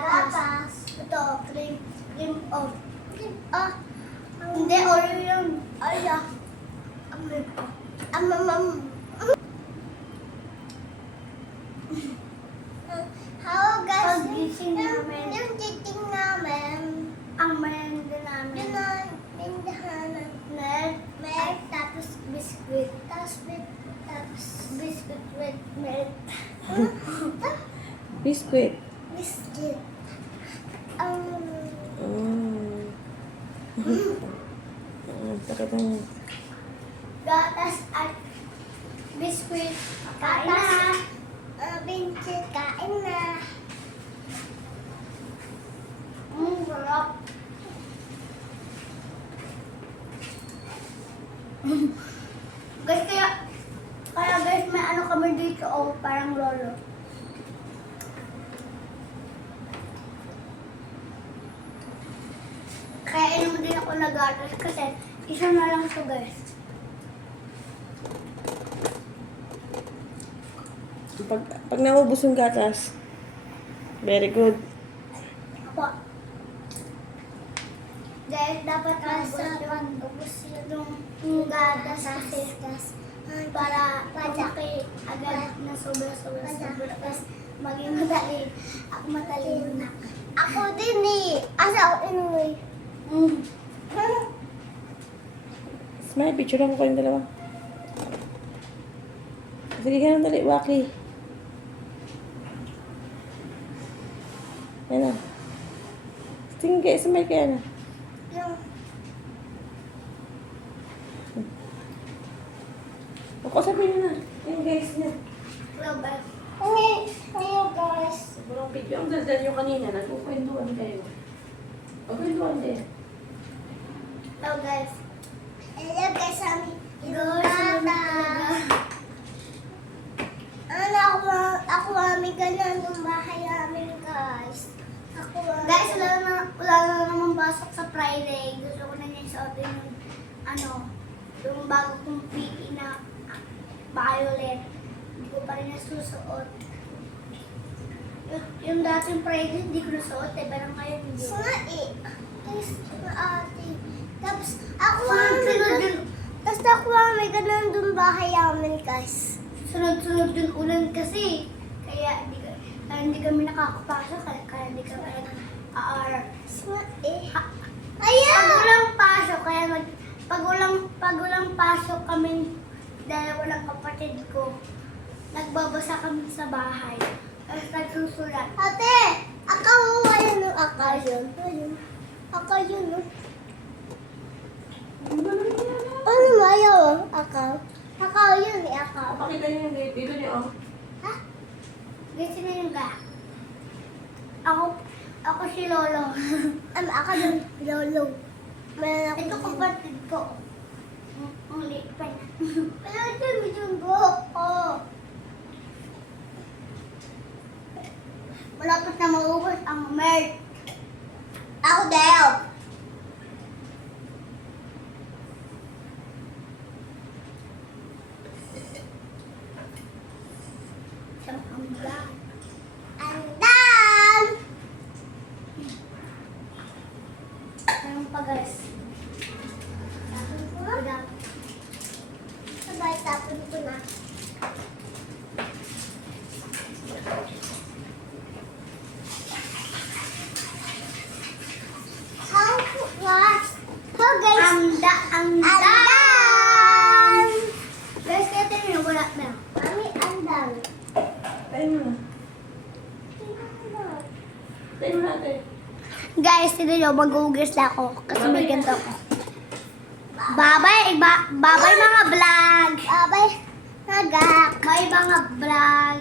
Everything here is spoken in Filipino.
gatas. Ito, cream. Cream of. Hindi, Oreo yung. Ay, How guys, pagising namin. Yung titing namin. Ang merienda namin. Yun ang mendahan ng milk, tapos biscuit. Tapos biscuit with milk. Biscuit. Biscuit. Takot ang... Gatas at biscuit. Kain na. Biscuit, kain na. Sarap. Guys, kaya guys, may ano kami dito, parang lolo. Kaya inom din ako na gatas kasi isa na lang ito, guys. Pag naubos yung gatas, very good. Apa. Guys, dapat ubos yung gatas kasi para pagkaki agad na sobra-sobra. Maging madali. Ako matalino na. Ako din eh. Asa ako inuwi. Smile, picture lang ko yung dalawa. Sige ka lang dali, Waki. Yan na. Tingin kayo, smile kaya na. Yung Ako sabihin na. Yan guys, yan. rubber. Ngayon guys. Sobrang video. Ang daldal nyo kanina, nagkukwentuhan kayo. Pagkwentuhan din. Hello guys. Hello guys, gata. Ako mami ganun yung bahay namin guys. Guys, wala na naman pasok sa Friday. Gusto ko na niya isuotin yung yung bago kong PE na violet. Hindi ko pa rin nasusuot. Yung dating Friday, hindi ko nasuot eh. Pero ngayon hindi. Tapos ako may ganun dun bahay namin guys. Sunod-sunod yung ulan kasi. Kaya hindi kami nakakapasok. Kaya hindi kami nag-AR. Ayaw! Pag walang pasok, pag walang pasok kami, dalawa lang kapatid ko, nagbabasa kami sa bahay. Tapos nagsusulat. Ate! Akaw! Ayun yung akaw yun. Akaw yun, no? Ano ba yun? Akaw? Akaw yun, akaw. Pakita niyo yung dito niyo, oh. Ha? Gusto na yung ga? Ako si Lolo. Ako yung Lolo. Ito kapatid ko. Ang liit pa na. Pero ito yung buhok ko. Malapit na maubos ang milk. Ako daw. Andan! Ayun pa guys. Sabay tapon ko na. How guys? Andan! Guys, kaya tayo wala na. Mami, andan. Tayo mo na. Tayo mo natin. Guys, ito nyo, mag-uugis na ako kasi may ganito ako. Bye-bye mga vlog! Bye-bye, nagak! Bye mga vlog!